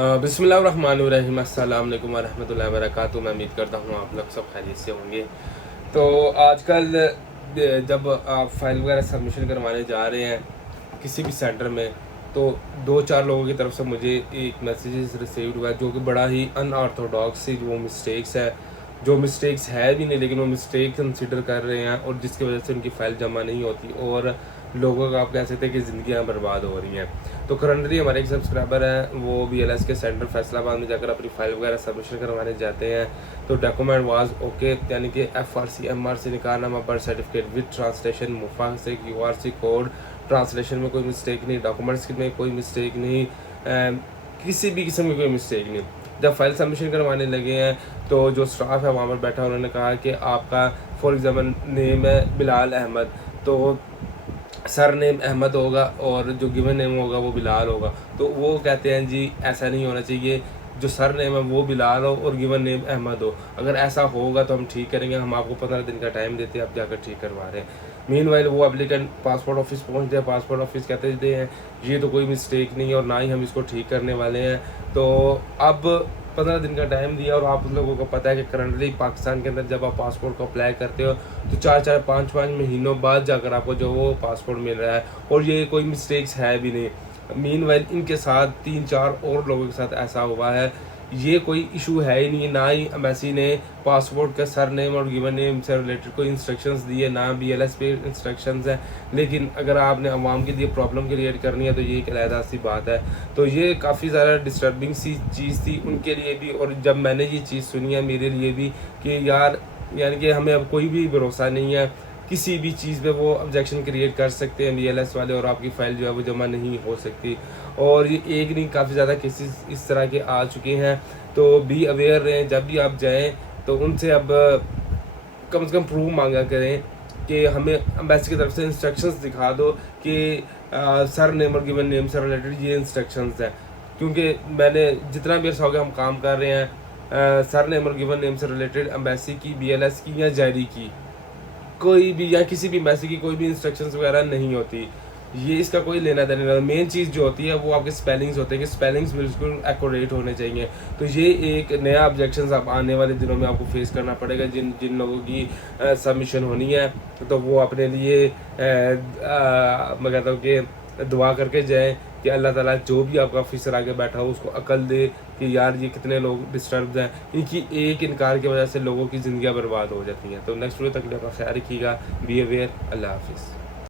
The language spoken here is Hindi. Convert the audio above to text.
बिस्मिल्लाहिर्रहमानिर्रहीम, अस्सलाम वालेकुम वरहमतुल्लाहि वबरकातुहू। मैं उम्मीद करता हूँ आप लोग सब खैरियत से होंगे। तो आजकल जब आप फाइल वगैरह सबमिशन करवाने जा रहे हैं किसी भी सेंटर में, तो दो चार लोगों की तरफ से मुझे एक मैसेजेस रिसीव्ड हुआ है जो कि बड़ा ही अनऑर्थोडॉक्स सी वो मिस्टेक्स है, जो मिस्टेक्स है भी नहीं लेकिन वो मिस्टेक कंसिडर कर रहे हैं और जिसकी वजह से उनकी फ़ाइल जमा नहीं होती और लोगों का आप कह सकते हैं कि ज़िंदगियाँ बर्बाद हो रही हैं। तो करंटली हमारे एक सब्सक्राइबर हैं, वो BLS के सेंटर फैसलाबाद में जाकर अपनी फ़ाइल वगैरह सबमिशन करवाने जाते हैं। तो डॉक्यूमेंट वाज ओके, यानी कि FRC MRC निकालनामा, बर्थ सर्टिफिकेट विद ट्रांसलेशन, मुफा से QRC कोड, ट्रांसलेशन में कोई मिस्टेक नहीं, डॉक्यूमेंट्स में कोई मिस्टेक नहीं, किसी भी किस्म की कोई मिस्टेक नहीं। जब फाइल सबमिशन करवाने लगे हैं तो जो स्टाफ है वहाँ पर बैठा, उन्होंने कहा कि आपका फॉर एग्जाम्पल नेम है बिलाल अहमद, तो सर नेम अहमद होगा और जो गिवन नेम होगा वो बिलाल होगा। तो वो कहते हैं जी ऐसा नहीं होना चाहिए, जो सर नेम है वो बिलाल हो और गिवन नेम अहमद हो। अगर ऐसा होगा तो हम ठीक करेंगे, हम आपको 15 दिन का टाइम देते हैं, आप जाकर ठीक करवा रहे हैं। मीनवाइल वो एप्लीकेंट पासपोर्ट ऑफिस पहुंचते हैं, पासपोर्ट ऑफिस कहते हैं ये तो कोई मिस्टेक नहीं है और ना ही हम इसको ठीक करने वाले हैं। तो अब 15 दिन का टाइम दिया और आप लोगों को पता है कि करंटली पाकिस्तान के अंदर जब आप पासपोर्ट को अप्लाई करते हो तो 4-5 महीनों बाद जाकर आपको जो वो पासपोर्ट मिल रहा है और ये कोई मिस्टेक्स है भी नहीं। मीनवाइल इनके साथ 3-4 और लोगों के साथ ऐसा हुआ है, ये कोई इशू है ही नहीं। ना ही एम्बेसी ने पासपोर्ट का सर नेम और गिवन नेम से रिलेटेड कोई इंस्ट्रक्शंस दिए, ना BLS पे इंस्ट्रक्शंस हैं। लेकिन अगर आपने अवाम के लिए प्रॉब्लम क्रिएट करनी है तो ये एक अलहदा सी बात है। तो ये काफ़ी ज़्यादा डिस्टर्बिंग सी चीज़ थी उनके लिए भी, और जब मैंने ये चीज़ सुनी है मेरे लिए भी कि यार यानी कि हमें अब कोई भी भरोसा नहीं है, किसी भी चीज़ पे वो ऑब्जेक्शन क्रिएट कर सकते हैं BLS वाले और आपकी फ़ाइल जो है वो जमा नहीं हो सकती। और ये एक नहीं काफ़ी ज़्यादा केसेस इस तरह के आ चुके हैं। तो बी अवेयर रहें, जब भी आप जाएं तो उनसे अब कम से कम प्रूफ मांगा करें कि हमें एम्बेसी की तरफ से इंस्ट्रक्शंस दिखा दो कि सर नेम और गिवन नेम से रिलेटेड ये इंस्ट्रक्शंस हैं। क्योंकि मैंने जितना भी अर्सा हो गया हम काम कर रहे हैं, सर नेम और गिवन नेम से रिलेटेड एम्बेसी की, BLS की या जारी की कोई भी या किसी भी एम्बेसी की कोई भी इंस्ट्रक्शंस वगैरह नहीं होती। ये इसका कोई लेना देना नहीं। मेन चीज़ जो होती है वो आपके स्पेलिंग्स होते हैं कि स्पेलिंग्स बिल्कुल एक्यूरेट होने चाहिए। तो ये एक नया ऑब्जेक्शंस आप आने वाले दिनों में आपको फेस करना पड़ेगा। जिन जिन लोगों की सबमिशन होनी है तो वो अपने लिए मैं कहता हूँ कि दुआ करके जाएँ कि अल्लाह ताला जो भी आपका ऑफिसर आगे बैठा हो उसको अकल दे कि यार ये कितने लोग डिस्टर्ब हैं, इनकी एक इनकार की वजह से लोगों की ज़िंदगियाँ बर्बाद हो जाती हैं। तो नेक्स्ट वीडियो तक अपना ख्याल रखिएगा। Be aware. अल्लाह हाफिज़।